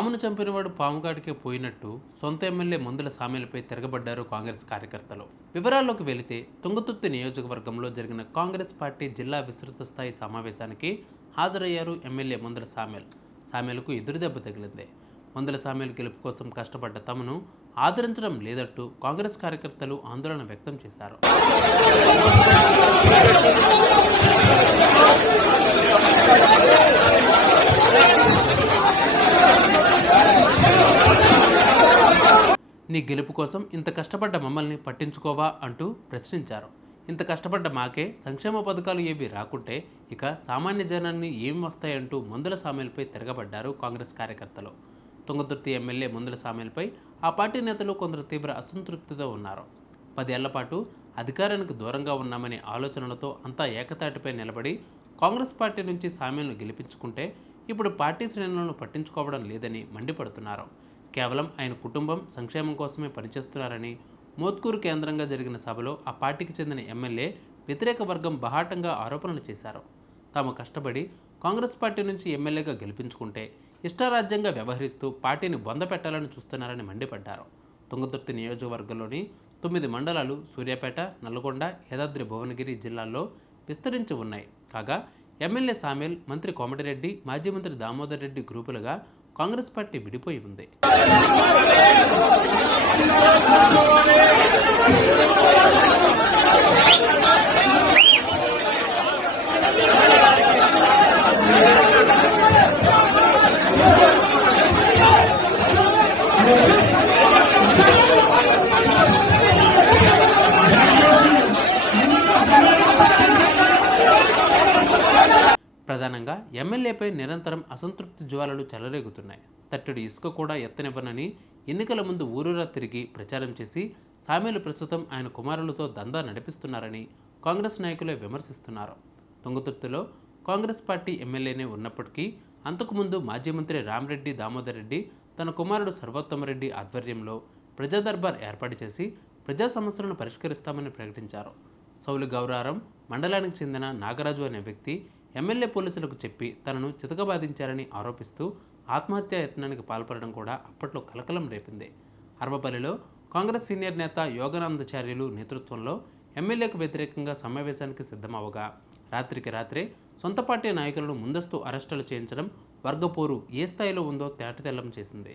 పామును చంపినవాడు పాముగాడికే పోయినట్టు సొంత ఎమ్మెల్యే మందుల సామెలపై తిరగబడ్డారు కాంగ్రెస్ కార్యకర్తలు. వివరాల్లోకి వెళితే తుంగతుర్తి నియోజకవర్గంలో జరిగిన కాంగ్రెస్ పార్టీ జిల్లా విస్తృత స్థాయి సమావేశానికి హాజరయ్యారు ఎమ్మెల్యే మందుల సామెలకు ఎదురుదెబ్బ తగిలింది. మందుల సామెలు గెలుపు కోసం కష్టపడ్డ తమను ఆదరించడం లేదంటూ కాంగ్రెస్ కార్యకర్తలు ఆందోళన వ్యక్తం చేశారు. నీ గెలుపు కోసం ఇంత కష్టపడ్డ మమ్మల్ని పట్టించుకోవా అంటూ ప్రశ్నించారు. ఇంత కష్టపడ్డ మాకే సంక్షేమ పథకాలు ఏవి రాకుంటే ఇక సామాన్య జనాన్ని ఏం వస్తాయంటూ మందుల సామెలపై తిరగబడ్డారు కాంగ్రెస్ కార్యకర్తలు. తుంగతుర్తి ఎమ్మెల్యే మందుల సామెలపై ఆ పార్టీ నేతలు కొందరు తీవ్ర అసంతృప్తితో ఉన్నారు. 10 ఏళ్ల పాటు అధికారానికి దూరంగా ఉన్నామనే ఆలోచనలతో అంతా ఏకతాటిపై నిలబడి కాంగ్రెస్ పార్టీ నుంచి సామెలను గెలిపించుకుంటే ఇప్పుడు పార్టీ శ్రేణులను పట్టించుకోవడం లేదని మండిపడుతున్నారు. కేవలం ఆయన కుటుంబం సంక్షేమం కోసమే పనిచేస్తున్నారని మోత్కూరు కేంద్రంగా జరిగిన సభలో ఆ పార్టీకి చెందిన ఎమ్మెల్యే వ్యతిరేక వర్గం బహాటంగా ఆరోపణలు చేశారు. తాము కష్టపడి కాంగ్రెస్ పార్టీ నుంచి ఎమ్మెల్యేగా గెలిపించుకుంటే ఇష్టారాజ్యంగా వ్యవహరిస్తూ పార్టీని బొందపెట్టాలని చూస్తున్నారని మండిపడ్డారు. తుంగతుర్తి నియోజకవర్గంలోని 9 మండలాలు సూర్యాపేట, నల్గొండ, యాదాద్రి భువనగిరి జిల్లాల్లో విస్తరించి ఉన్నాయి. కాగా ఎమ్మెల్యే సామెల్, మంత్రి కోమటిరెడ్డి, మాజీ మంత్రి దామోదర్ రెడ్డి గ్రూపులుగా కాంగ్రెస్ పార్టీ విడిపోయి ఉంది. ప్రధానంగా ఎమ్మెల్యేపై నిరంతరం అసంతృప్తి జ్వాలలు చెలరేగుతున్నాయి. తట్టడి ఇసుక కూడా ఎత్తనివ్వనని ఎన్నికల ముందు ఊరూరా తిరిగి ప్రచారం చేసి సామెలు ప్రస్తుతం ఆయన కుమారులతో దందా నడిపిస్తున్నారని కాంగ్రెస్ నాయకులే విమర్శిస్తున్నారు. తుంగతుర్తిలో కాంగ్రెస్ పార్టీ ఎమ్మెల్యేనే ఉన్నప్పటికీ అంతకుముందు మాజీ మంత్రి రామరెడ్డి దామోదర్ రెడ్డి తన కుమారుడు సర్వోత్తమరెడ్డి ఆధ్వర్యంలో ప్రజా దర్బార్ ఏర్పాటు చేసి ప్రజా సమస్యలను పరిష్కరిస్తామని ప్రకటించారు. సౌలి గౌరారం మండలానికి చెందిన నాగరాజు అనే వ్యక్తి ఎమ్మెల్యే పోలీసులకు చెప్పి తనను చితకబాదించారని ఆరోపిస్తూ ఆత్మహత్యా యత్నానికి పాల్పడడం కూడా అప్పట్లో కలకలం రేపింది. అర్వపల్లిలో కాంగ్రెస్ సీనియర్ నేత యోగానందాచార్యులు నేతృత్వంలో ఎమ్మెల్యేకు వ్యతిరేకంగా సమావేశానికి సిద్ధమవగా రాత్రికి రాత్రే సొంత పార్టీ నాయకులను ముందస్తు అరెస్టులు చేయించడం వర్గపోరు ఏ స్థాయిలో ఉందో తేటతెల్లం చేసింది.